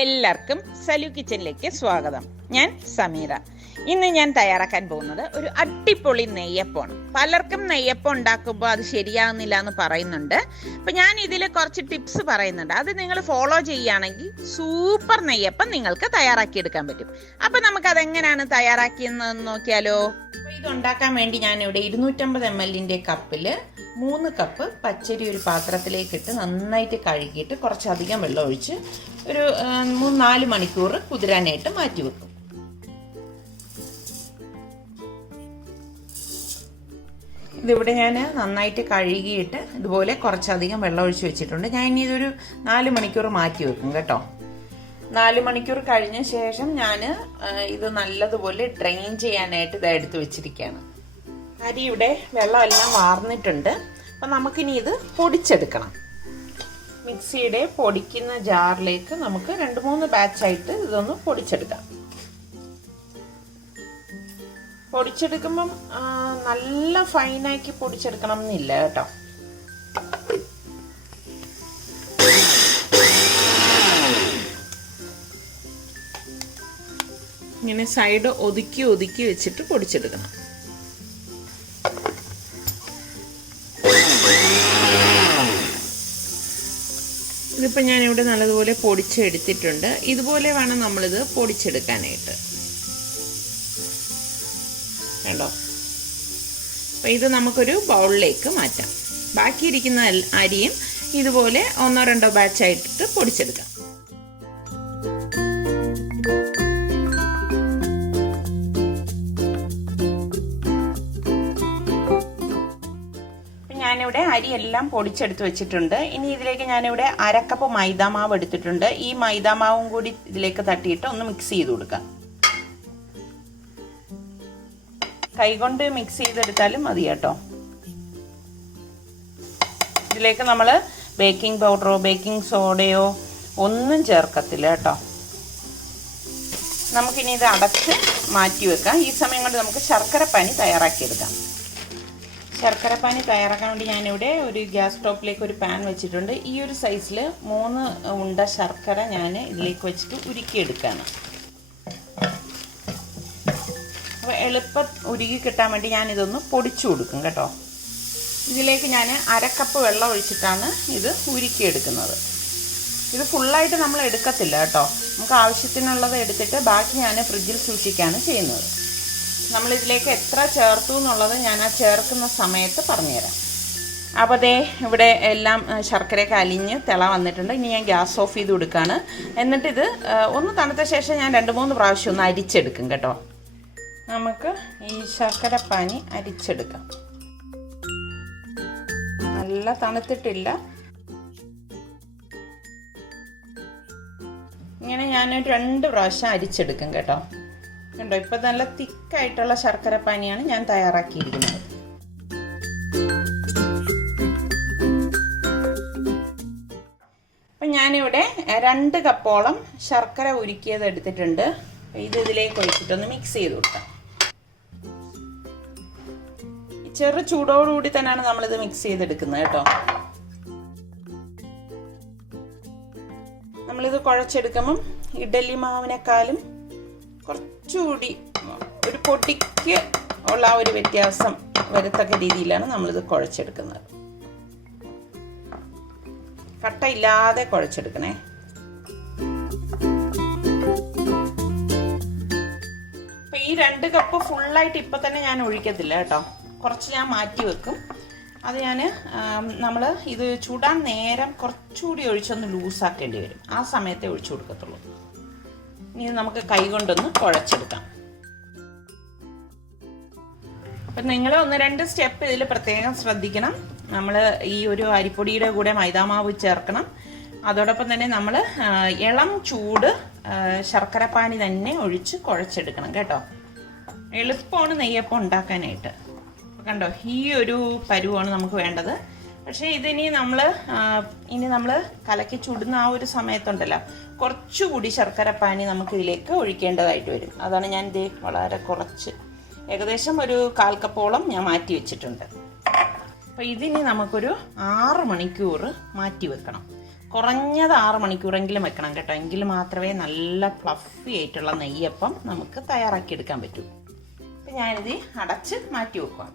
എല്ലാവർക്കും സലു കിച്ചനിലേക്ക് സ്വാഗതം. ഞാൻ സമീറ. ഇന്ന് ഞാൻ തയ്യാറാക്കാൻ പോകുന്നത് ഒരു അടിപൊളി നെയ്യപ്പമാണ്. പലർക്കും നെയ്യപ്പം ഉണ്ടാക്കുമ്പോൾ അത് ശരിയാകുന്നില്ല എന്ന് പറയുന്നുണ്ട്. അപ്പം ഞാൻ ഇതിൽ കുറച്ച് ടിപ്സ് പറയുന്നുണ്ട്. അത് നിങ്ങൾ ഫോളോ ചെയ്യുകയാണെങ്കിൽ സൂപ്പർ നെയ്യപ്പം നിങ്ങൾക്ക് തയ്യാറാക്കിയെടുക്കാൻ പറ്റും. അപ്പം നമുക്കതെങ്ങനെയാണ് തയ്യാറാക്കിയെന്ന് നോക്കിയാലോ. അപ്പോൾ ഇതുണ്ടാക്കാൻ വേണ്ടി ഞാനിവിടെ 250 ml കപ്പിൽ 3 കപ്പ് പച്ചരി ഒരു പാത്രത്തിലേക്ക് ഇട്ട് നന്നായിട്ട് കഴുകിയിട്ട് കുറച്ചധികം വെള്ളം ഒഴിച്ച് ഒരു 3-4 മണിക്കൂർ കുതിരാനായിട്ട് മാറ്റി വെക്കും. ഇതിവിടെ ഞാൻ നന്നായിട്ട് കഴുകിയിട്ട് ഇതുപോലെ കുറച്ചധികം വെള്ളം ഒഴിച്ച് വെച്ചിട്ടുണ്ട്. ഞാൻ ഇനി ഇതൊരു 4 മണിക്കൂർ മാറ്റി വെക്കും കേട്ടോ. 4 മണിക്കൂർ കഴിഞ്ഞ ശേഷം ഞാൻ ഇത് നല്ലതുപോലെ ഡ്രെയിൻ ചെയ്യാനായിട്ട് ഇത് എടുത്ത് വെച്ചിരിക്കുകയാണ്. അരി ഇവിടെ വെള്ളമെല്ലാം വാർന്നിട്ടുണ്ട്. അപ്പം നമുക്കിനി ഇത് പൊടിച്ചെടുക്കണം. മിക്സിയുടെ പൊടിക്കുന്ന ജാറിലേക്ക് നമുക്ക് 2-3 ബാച്ചായിട്ട് ഇതൊന്ന് പൊടിച്ചെടുക്കാം. പൊടിച്ചെടുക്കുമ്പം നല്ല ഫൈനാക്കി പൊടിച്ചെടുക്കണം എന്നില്ല കേട്ടോ. ഇങ്ങനെ സൈഡ് ഒതുക്കി ഒതുക്കി വെച്ചിട്ട് പൊടിച്ചെടുക്കണം. ഇതിപ്പോൾ ഞാനിവിടെ നല്ലതുപോലെ പൊടിച്ചെടുത്തിട്ടുണ്ട്. ഇതുപോലെ വേണം നമ്മളിത് പൊടിച്ചെടുക്കാനായിട്ട് കേട്ടോ. അപ്പം ഇത് നമുക്കൊരു ബൗളിലേക്ക് മാറ്റാം. ബാക്കിയിരിക്കുന്ന അരിയും ഇതുപോലെ 1-2 ബാച്ചായിട്ടിട്ട് പൊടിച്ചെടുക്കാം. ഞാനിവിടെ അരിയെല്ലാം പൊടിച്ചെടുത്ത് വെച്ചിട്ടുണ്ട്. ഇനി ഇതിലേക്ക് ഞാനിവിടെ 1/2 കപ്പ് മൈദാമാവ് എടുത്തിട്ടുണ്ട്. ഈ മൈദാമാവും കൂടി ഇതിലേക്ക് തട്ടിയിട്ട് ഒന്ന് മിക്സ് ചെയ്ത് കൊടുക്കാം. കൈകൊണ്ട് മിക്സ് ചെയ്തെടുത്താലും മതി കേട്ടോ. ഇതിലേക്ക് നമ്മൾ ബേക്കിംഗ് പൗഡറോ ബേക്കിംഗ് സോഡയോ ഒന്നും ചേർക്കത്തില്ല കേട്ടോ. നമുക്കിനി ഇത് അടച്ച് മാറ്റി വെക്കാം. ഈ സമയം കൊണ്ട് നമുക്ക് ശർക്കരപ്പാനി തയ്യാറാക്കിയെടുക്കാം. ശർക്കരപ്പാനി തയ്യാറാക്കാൻ വേണ്ടി ഞാനിവിടെ ഒരു ഗ്യാസ് സ്റ്റോപ്പിലേക്ക് ഒരു പാൻ വെച്ചിട്ടുണ്ട്. ഈ ഒരു സൈസിൽ 3 ഉണ്ട ശർക്കര ഞാൻ ഇതിലേക്ക് വെച്ചിട്ട് ഉരുക്കിയെടുക്കുകയാണ്. അപ്പോൾ എളുപ്പം ഉരുകി കിട്ടാൻ വേണ്ടി ഞാനിതൊന്ന് പൊടിച്ചു കൊടുക്കും കേട്ടോ. ഇതിലേക്ക് ഞാൻ 1/2 കപ്പ് വെള്ളം ഒഴിച്ചിട്ടാണ് ഇത് ഉരുക്കിയെടുക്കുന്നത്. ഇത് ഫുള്ളായിട്ട് നമ്മൾ എടുക്കത്തില്ല കേട്ടോ. നമുക്ക് ആവശ്യത്തിനുള്ളത് എടുത്തിട്ട് ബാക്കി ഞാൻ ഫ്രിഡ്ജിൽ സൂക്ഷിക്കുകയാണ് ചെയ്യുന്നത്. നമ്മളിതിലേക്ക് എത്ര ചേർത്തു എന്നുള്ളത് ഞാൻ ആ ചേർക്കുന്ന സമയത്ത് പറഞ്ഞുതരാം. അപ്പോൾ ദേ ഇവിടെ എല്ലാം ശർക്കരയൊക്കെ അലിഞ്ഞ് തിള വന്നിട്ടുണ്ട്. ഇനി ഞാൻ ഗ്യാസ് ഓഫ് ചെയ്ത് കൊടുക്കുകയാണ്. എന്നിട്ടിത് ഒന്ന് തണുത്ത ശേഷം ഞാൻ 2-3 പ്രാവശ്യം ഒന്ന് അരിച്ചെടുക്കും കേട്ടോ. നമുക്ക് ഈ ശർക്കരപ്പാനി അരിച്ചെടുക്കാം. നല്ല തണുത്തിട്ടില്ല. ഇങ്ങനെ ഞാൻ 2 പ്രാവശ്യം അരിച്ചെടുക്കും കേട്ടോ. കണ്ടോ, ഇപ്പം നല്ല തിക്കായിട്ടുള്ള ശർക്കരപ്പാനിയാണ് ഞാൻ തയ്യാറാക്കിയിരിക്കുന്നത്. അപ്പം ഞാനിവിടെ 2 കപ്പോളം ശർക്കര ഉരുക്കിയത് എടുത്തിട്ടുണ്ട്. ഇത് ഇതിലേക്ക് ഒഴിച്ചിട്ടൊന്ന് മിക്സ് ചെയ്ത് കൊടുക്കാം. ചെറു ചൂടോടുകൂടി തന്നെയാണ് നമ്മളിത് മിക്സ് ചെയ്തെടുക്കുന്നത് കേട്ടോ. നമ്മളിത് കുഴച്ചെടുക്കുമ്പം ഇഡലി മാവിനേക്കാളും കുറച്ചുകൂടി ഒരു പൊടിക്ക് ഉള്ള ആ ഒരു വ്യത്യാസം വരത്തക്ക രീതിയിലാണ് നമ്മളിത് കുഴച്ചെടുക്കുന്നത്. കട്ടയില്ലാതെ കുഴച്ചെടുക്കണേ. അപ്പം ഈ 2 കപ്പ് ഫുള്ളായിട്ട് ഇപ്പം തന്നെ ഞാൻ ഒഴിക്കത്തില്ല കേട്ടോ. കുറച്ച് ഞാൻ മാറ്റി വെക്കും. അത് ഞാൻ നമ്മൾ ഇത് ചൂടാൻ നേരം കുറച്ചുകൂടി ഒഴിച്ചൊന്ന് ലൂസാക്കേണ്ടി വരും. ആ സമയത്തേ ഒഴിച്ചു കൊടുക്കത്തുള്ളൂ. ഇനി നമുക്ക് കൈ കൊണ്ടൊന്ന് കുഴച്ചെടുക്കാം. അപ്പം നിങ്ങൾ 1-2 സ്റ്റെപ്പ് ഇതിൽ പ്രത്യേകം ശ്രദ്ധിക്കണം. നമ്മൾ ഈ ഒരു അരിപ്പൊടിയുടെ കൂടെ മൈദാമാവ് ചേർക്കണം. അതോടൊപ്പം തന്നെ നമ്മൾ ഇളം ചൂട് ശർക്കരപ്പാനി തന്നെ ഒഴിച്ച് കുഴച്ചെടുക്കണം കേട്ടോ. എളുപ്പമാണ് നെയ്യപ്പം ഉണ്ടാക്കാനായിട്ട്. കണ്ടോ, ഈ ഒരു പരുവാണ് നമുക്ക് വേണ്ടത്. പക്ഷേ ഇതിനി നമ്മൾ കലക്കി ചുടുന്ന ആ ഒരു സമയത്തുണ്ടല്ലോ, കുറച്ചുകൂടി ശർക്കരപ്പാനി നമുക്ക് ഇതിലേക്ക് ഒഴിക്കേണ്ടതായിട്ട് വരും. അതാണ് ഞാൻ ഇത് വളരെ കുറച്ച് ഏകദേശം ഒരു 1/4 കപ്പോളം ഞാൻ മാറ്റി വെച്ചിട്ടുണ്ട്. അപ്പോൾ ഇതിനി നമുക്കൊരു 6 മണിക്കൂർ മാറ്റി വെക്കണം. കുറഞ്ഞത് 6 മണിക്കൂറെങ്കിലും വെക്കണം കേട്ടോ. എങ്കിൽ മാത്രമേ നല്ല ഫ്ലഫി ആയിട്ടുള്ള നെയ്യപ്പം നമുക്ക് തയ്യാറാക്കിയെടുക്കാൻ പറ്റൂ. അപ്പം ഞാനിത് അടച്ച് മാറ്റി വെക്കാം.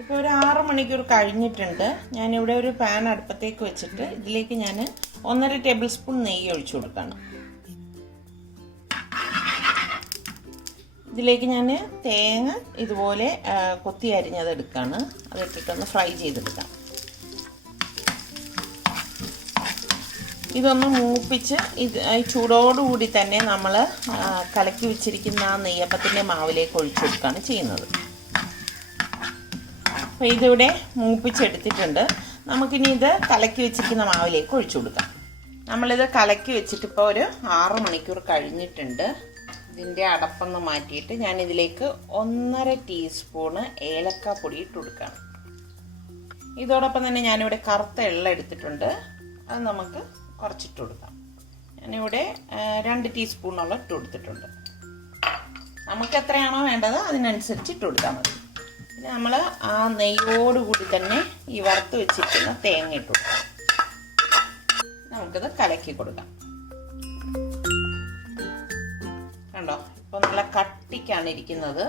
ഇപ്പോൾ ഒരു 6 മണിക്കൂർ കഴിഞ്ഞിട്ടുണ്ട്. ഞാനിവിടെ ഒരു പാൻ അടുപ്പത്തേക്ക് വെച്ചിട്ട് ഇതിലേക്ക് ഞാൻ 1.5 ടേബിൾ സ്പൂൺ നെയ്യ് ഒഴിച്ചു കൊടുക്കുകയാണ്. ഇതിലേക്ക് ഞാൻ തേങ്ങ ഇതുപോലെ കൊത്തി അരിഞ്ഞത് എടുക്കുകയാണ്. അതിട്ടിട്ടൊന്ന് ഫ്രൈ ചെയ്തെടുക്കാം. ഇതൊന്ന് മൂപ്പിച്ച് ചൂടോടുകൂടി തന്നെ നമ്മൾ കലക്കി വെച്ചിരിക്കുന്ന ആ നെയ്യപ്പത്തിൻ്റെ മാവിലേക്ക് ഒഴിച്ചു കൊടുക്കുകയാണ് ചെയ്യുന്നത്. അപ്പോൾ ഇതിവിടെ മൂപ്പിച്ചെടുത്തിട്ടുണ്ട്. നമുക്കിനി ഇത് കലക്കി വെച്ചിരിക്കുന്ന മാവിലേക്ക് ഒഴിച്ചു കൊടുക്കാം. നമ്മളിത് കലക്കി വെച്ചിട്ടിപ്പോൾ ഒരു 6 മണിക്കൂർ കഴിഞ്ഞിട്ടുണ്ട്. ഇതിൻ്റെ അടപ്പൊന്ന് മാറ്റിയിട്ട് ഞാനിതിലേക്ക് 1.5 ടീസ്പൂണ് ഏലക്കാപ്പൊടി ഇട്ട് കൊടുക്കുകയാണ്. ഇതോടൊപ്പം തന്നെ ഞാനിവിടെ കറുത്ത എള്ള എടുത്തിട്ടുണ്ട്. അത് നമുക്ക് കുറച്ചിട്ട് കൊടുക്കാം. ഞാനിവിടെ 2 ടീസ്പൂണോളം ഇട്ട് കൊടുത്തിട്ടുണ്ട്. നമുക്ക് എത്രയാണോ വേണ്ടത് അതിനനുസരിച്ച് ഇട്ട് കൊടുത്താൽ മതി. പിന്നെ നമ്മൾ ആ നെയ്യോടുകൂടി തന്നെ ഈ വറുത്ത് വെച്ചിരിക്കുന്ന തേങ്ങ ഇട്ട് കൊടുക്കാം. നമുക്കിത് കലക്കി കൊടുക്കാം. കണ്ടോ, ഇപ്പോൾ നല്ല കട്ടിക്കാണ് ഇരിക്കുന്നത്.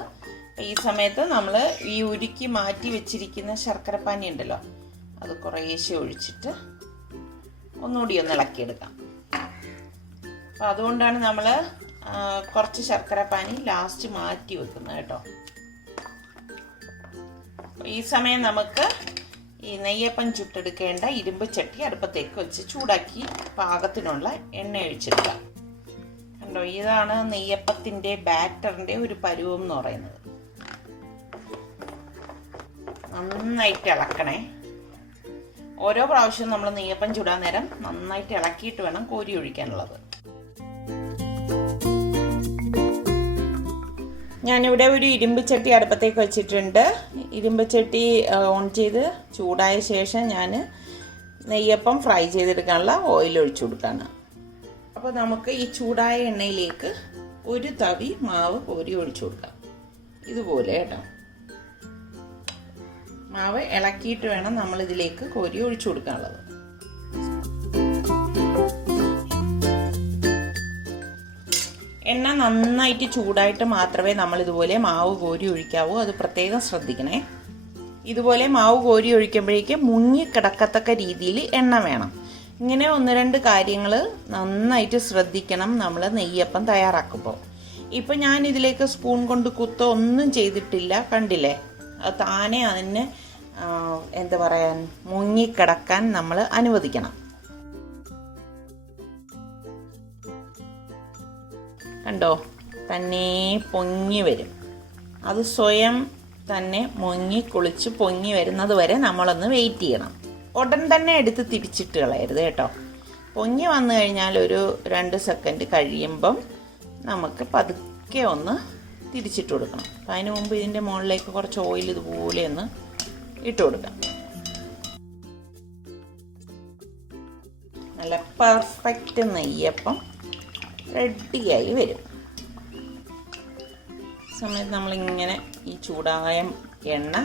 ഈ സമയത്ത് നമ്മൾ ഈ ഉരുക്കി മാറ്റി വെച്ചിരിക്കുന്ന ശർക്കരപ്പാനി ഉണ്ടല്ലോ, അത് കുറേശ്ശെ ഒഴിച്ചിട്ട് ഒന്നുകൂടി ഒന്ന് ഇളക്കിയെടുക്കാം. അപ്പോൾ അതുകൊണ്ടാണ് നമ്മൾ കുറച്ച് ശർക്കരപ്പാനി ലാസ്റ്റ് മാറ്റി വെക്കുന്നത് കേട്ടോ. ഈ സമയം നമുക്ക് ഈ നെയ്യപ്പം ചുട്ടെടുക്കേണ്ട ഇരുമ്പ് ചട്ടി അടുപ്പത്തേക്ക് വെച്ച് ചൂടാക്കി പാകത്തിനുള്ള എണ്ണ ഒഴിച്ചെടുക്കാം. കണ്ടോ, ഇതാണ് നെയ്യപ്പത്തിൻ്റെ ബാറ്ററിൻ്റെ ഒരു പരുവം എന്ന് പറയുന്നത്. നന്നായിട്ട് ഇളക്കണേ. ഓരോ പ്രാവശ്യവും നമ്മൾ നെയ്യപ്പം ചുടാൻ നേരം നന്നായിട്ട് ഇളക്കിയിട്ട് വേണം കോരി ഒഴിക്കാനുള്ളത്. ഞാനിവിടെ ഒരു ഇരുമ്പ് ചട്ടി അടുപ്പത്തേക്ക് വെച്ചിട്ടുണ്ട്. ഇരുമ്പ് ചട്ടി ഓൺ ചെയ്ത് ചൂടായ ശേഷം ഞാൻ നെയ്യപ്പം ഫ്രൈ ചെയ്തെടുക്കാനുള്ള ഓയിൽ ഒഴിച്ചു കൊടുക്കുകയാണ്. അപ്പോൾ നമുക്ക് ഈ ചൂടായ എണ്ണയിലേക്ക് ഒരു തവി മാവ് കോരി ഒഴിച്ചു കൊടുക്കാം. ഇതുപോലെ കേട്ടോ. മാവ് ഇളക്കിയിട്ട് വേണം നമ്മൾ ഇതിലേക്ക് കോരി ഒഴിച്ചു കൊടുക്കാനുള്ളത്. എണ്ണ നന്നായിട്ട് ചൂടായിട്ട് മാത്രമേ നമ്മൾ ഇതുപോലെ മാവ് കോരി ഒഴിക്കാവൂ. അത് പ്രത്യേകം ശ്രദ്ധിക്കണേ. ഇതുപോലെ മാവ് കോരി ഒഴിക്കുമ്പോഴേക്കും മുങ്ങിക്കിടക്കത്തക്ക രീതിയിൽ എണ്ണ വേണം. ഇങ്ങനെ 1-2 കാര്യങ്ങൾ നന്നായിട്ട് ശ്രദ്ധിക്കണം നമ്മൾ നെയ്യപ്പം തയ്യാറാക്കുമ്പോൾ. ഇപ്പം ഞാൻ ഇതിലേക്ക് സ്പൂൺ കൊണ്ട് കുത്തോ ഒന്നും ചെയ്തിട്ടില്ല, കണ്ടില്ലേ? അത് താനെ അതിന് എന്താ പറയാൻ മുങ്ങിക്കിടക്കാൻ നമ്മൾ അനുവദിക്കണം. കണ്ടോ, തന്നെ പൊങ്ങി വരും. അത് സ്വയം തന്നെ മുങ്ങി കുളിച്ച് പൊങ്ങി വരുന്നത് വരെ നമ്മളൊന്ന് വെയിറ്റ് ചെയ്യണം. ഉടൻ തന്നെ എടുത്ത് തിരിച്ചിട്ട് കളയരുത് കേട്ടോ. പൊങ്ങി വന്നു കഴിഞ്ഞാൽ ഒരു 2 സെക്കൻഡ് കഴിയുമ്പം നമുക്ക് പതുക്കെ ഒന്ന് തിരിച്ചിട്ട് കൊടുക്കണം. അപ്പം അതിന് മുമ്പ് ഇതിൻ്റെ മുകളിലേക്ക് കുറച്ച് ഓയിൽ ഇതുപോലെ ഒന്ന് ഇട്ട് കൊടുക്കാം. നല്ല പെർഫെക്റ്റ് നെയ്യപ്പം റെഡിയായി വരും. സമയത്ത് നമ്മളിങ്ങനെ ഈ ചൂടായ എണ്ണ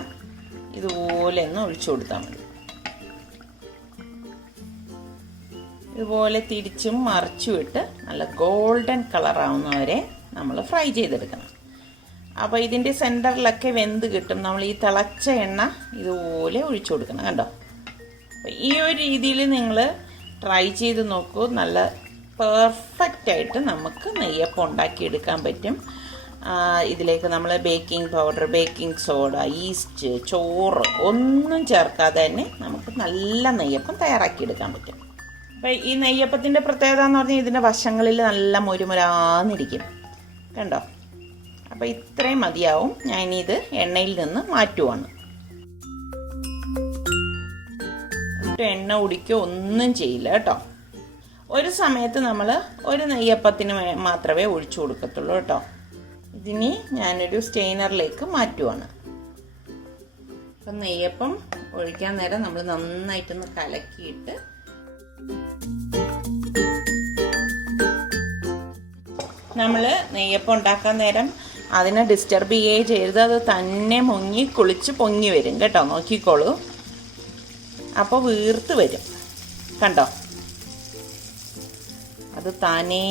ഇതുപോലെ ഒന്ന് ഒഴിച്ചു കൊടുത്താൽ മതി. ഇതുപോലെ തിരിച്ചും മറിച്ചും ഇട്ട് നല്ല ഗോൾഡൻ കളറാവുന്നവരെ നമ്മൾ ഫ്രൈ ചെയ്തെടുക്കണം. അപ്പോൾ ഇതിൻ്റെ സെൻറ്ററിലൊക്കെ വെന്ത് കിട്ടും. നമ്മൾ ഈ തിളച്ച എണ്ണ ഇതുപോലെ ഒഴിച്ചു കൊടുക്കണം. കണ്ടോ, അപ്പോൾ ഈ ഒരു രീതിയിൽ നിങ്ങൾ ട്രൈ ചെയ്ത് നോക്കൂ. നല്ല പെർഫെക്റ്റായിട്ട് നമുക്ക് നെയ്യപ്പം ഉണ്ടാക്കിയെടുക്കാൻ പറ്റും. ഇതിലേക്ക് നമ്മൾ baking powder, baking soda, east, ചോറ് ഒന്നും ചേർക്കാതെ തന്നെ നമുക്ക് നല്ല നെയ്യപ്പം തയ്യാറാക്കിയെടുക്കാൻ പറ്റും. അപ്പോൾ ഈ നെയ്യപ്പത്തിൻ്റെ പ്രത്യേകത എന്ന് പറഞ്ഞാൽ ഇതിൻ്റെ വശങ്ങളിൽ നല്ല മുരുമുരാന്നിരിക്കും. കണ്ടോ, അപ്പോൾ ഇത്രയും മതിയാവും. ഞാനിത് എണ്ണയിൽ നിന്ന് മാറ്റുവാണ്. എണ്ണ കുടിക്കോ ഒന്നും ചെയ്യില്ല കേട്ടോ. ഒരു സമയത്ത് നമ്മൾ ഒരു നെയ്യപ്പത്തിന് മാത്രമേ ഒഴിച്ചു കൊടുക്കത്തുള്ളൂ കേട്ടോ. ഇതിനി ഞാനൊരു സ്റ്റെയിനറിലേക്ക് മാറ്റുവാണ്. അപ്പം നെയ്യപ്പം ഒഴിക്കാൻ നേരം നമ്മൾ നന്നായിട്ടൊന്ന് കലക്കിയിട്ട് നമ്മൾ നെയ്യപ്പം ഉണ്ടാക്കാൻ നേരം അതിനെ ഡിസ്റ്റർബ് ചെയ്യരുത്. അത് തന്നെ മുങ്ങി കുളിച്ച് പൊങ്ങി വരും കേട്ടോ. നോക്കിക്കോളൂ. അപ്പോൾ വീർത്ത് വരും. കണ്ടോ, അത് താനേ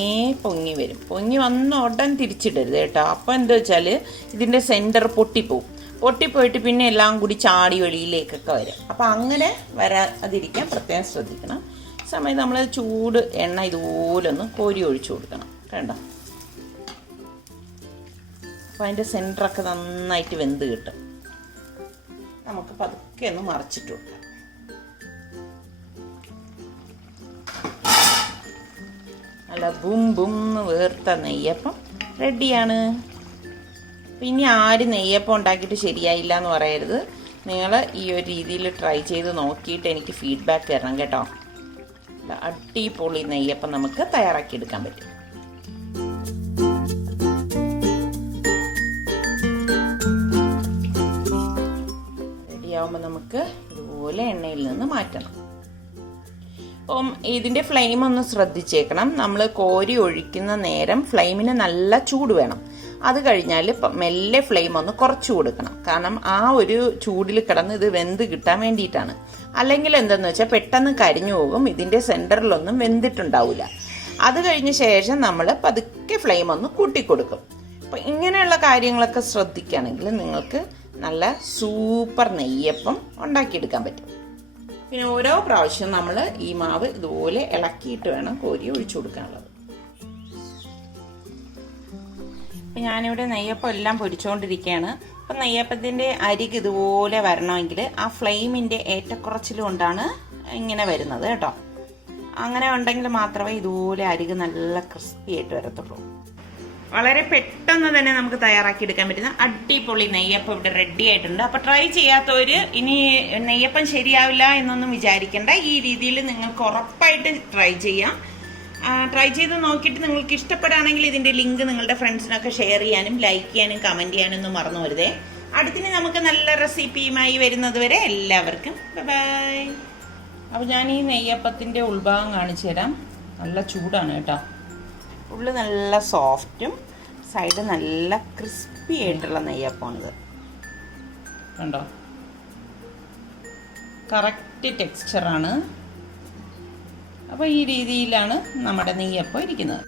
പൊങ്ങി വരും. പൊങ്ങി വന്ന ഉടൻ തിരിച്ചിടരുത് കേട്ടോ. അപ്പോൾ എന്താ വെച്ചാൽ ഇതിൻ്റെ സെൻറ്റർ പൊട്ടിപ്പോയിട്ട് പിന്നെ എല്ലാം കൂടി ചാടി വെളിയിലേക്കൊക്കെ വരും. അപ്പോൾ അങ്ങനെ വരാതിരിക്കാൻ പ്രത്യേകം ശ്രദ്ധിക്കണം. സമയം നമ്മൾ ചൂട് എണ്ണ ഇതുപോലൊന്ന് കോരി ഒഴിച്ചു കൊടുക്കണം. കണ്ടോ, അപ്പോൾ അതിൻ്റെ സെൻറ്ററൊക്കെ നന്നായിട്ട് വെന്ത് കിട്ടും. നമുക്ക് പതുക്കെ ഒന്ന് മറിച്ചിട്ട് കൊടുക്കാം. നല്ല ബും ബും വേർത്ത നെയ്യപ്പം റെഡിയാണ്. പിന്നെ ആരും നെയ്യപ്പം ഉണ്ടാക്കിയിട്ട് ശരിയായില്ല എന്ന് പറയരുത്. നിങ്ങൾ ഈ ഒരു രീതിയിൽ ട്രൈ ചെയ്ത് നോക്കിയിട്ട് എനിക്ക് ഫീഡ്ബാക്ക് തരണം കേട്ടോ. അടിപൊളി നെയ്യപ്പം നമുക്ക് തയ്യാറാക്കിയെടുക്കാൻ പറ്റും. റെഡിയാവുമ്പോൾ നമുക്ക് ഇതുപോലെ എണ്ണയിൽ നിന്ന് മാറ്റണം. അപ്പം ഇതിൻ്റെ ഫ്ലെയിം ഒന്ന് ശ്രദ്ധിച്ചേക്കണം. നമ്മൾ കോരി ഒഴിക്കുന്ന നേരം ഫ്ലെയിമിന് നല്ല ചൂട് വേണം. അത് കഴിഞ്ഞാൽ മെല്ലെ ഫ്ലെയിം ഒന്ന് കുറച്ച് കൊടുക്കണം. കാരണം ആ ഒരു ചൂടിൽ കിടന്ന് ഇത് വെന്ത് കിട്ടാൻ വേണ്ടിയിട്ടാണ്. അല്ലെങ്കിൽ എന്തെന്ന് വെച്ചാൽ പെട്ടെന്ന് കരിഞ്ഞു പോകും. ഇതിൻ്റെ സെൻറ്ററിലൊന്നും വെന്തിട്ടുണ്ടാവില്ല. അത് കഴിഞ്ഞ ശേഷം നമ്മൾ പതുക്കെ ഫ്ലെയിം ഒന്ന് കൂട്ടിക്കൊടുക്കും. അപ്പം ഇങ്ങനെയുള്ള കാര്യങ്ങളൊക്കെ ശ്രദ്ധിക്കുകയാണെങ്കിൽ നിങ്ങൾക്ക് നല്ല സൂപ്പർ നെയ്യപ്പം ഉണ്ടാക്കിയെടുക്കാൻ പറ്റും. പിന്നെ ഓരോ പ്രാവശ്യം നമ്മൾ ഈ മാവ് ഇതുപോലെ ഇളക്കിയിട്ട് വേണം കോരി ഒഴിച്ചു കൊടുക്കാനുള്ളത്. അപ്പം ഞാനിവിടെ നെയ്യപ്പം എല്ലാം പൊരിച്ചുകൊണ്ടിരിക്കുകയാണ്. അപ്പം നെയ്യപ്പത്തിൻ്റെ അരിക് ഇതുപോലെ വരണമെങ്കിൽ ആ ഫ്ലെയിമിൻ്റെ ഏറ്റക്കുറച്ചിൽ കൊണ്ടാണ് ഇങ്ങനെ വരുന്നത് കേട്ടോ. അങ്ങനെ ഉണ്ടെങ്കിൽ മാത്രമേ ഇതുപോലെ അരിക് നല്ല ക്രിസ്പി ആയിട്ട് വരത്തുള്ളൂ. വളരെ പെട്ടെന്ന് തന്നെ നമുക്ക് തയ്യാറാക്കി എടുക്കാൻ പറ്റുന്ന അടിപൊളി നെയ്യപ്പം ഇവിടെ റെഡി ആയിട്ടുണ്ട്. അപ്പോൾ ട്രൈ ചെയ്യാത്തവർ ഇനി നെയ്യപ്പം ശരിയാവില്ല എന്നൊന്നും വിചാരിക്കേണ്ട. ഈ രീതിയിൽ നിങ്ങൾക്ക് ഉറപ്പായിട്ട് ട്രൈ ചെയ്യാം. ട്രൈ ചെയ്ത് നോക്കിയിട്ട് നിങ്ങൾക്ക് ഇഷ്ടപ്പെടുകയാണെങ്കിൽ ഇതിൻ്റെ ലിങ്ക് നിങ്ങളുടെ ഫ്രണ്ട്സിനൊക്കെ ഷെയർ ചെയ്യാനും ലൈക്ക് ചെയ്യാനും കമൻറ്റ് ചെയ്യാനും ഒന്നും മറന്നു വരുതേ. അടുത്തിന് നമുക്ക് നല്ല റെസിപ്പിയുമായി വരുന്നത് വരെ എല്ലാവർക്കും ബൈ. അപ്പോൾ ഞാൻ ഈ നെയ്യപ്പത്തിൻ്റെ ഉൾഭാഗം കാണിച്ചു തരാം. നല്ല ചൂടാണ് കേട്ടോ. ഉള്ളിൽ നല്ല സോഫ്റ്റും സൈഡ് നല്ല ക്രിസ്പി ആയിട്ടുള്ള നെയ്യപ്പമാണിത്. കണ്ടോ, കറക്റ്റ് ടെക്സ്ചറാണ്. അപ്പോൾ ഈ രീതിയിലാണ് നമ്മുടെ നെയ്യപ്പം ഇരിക്കുന്നത്.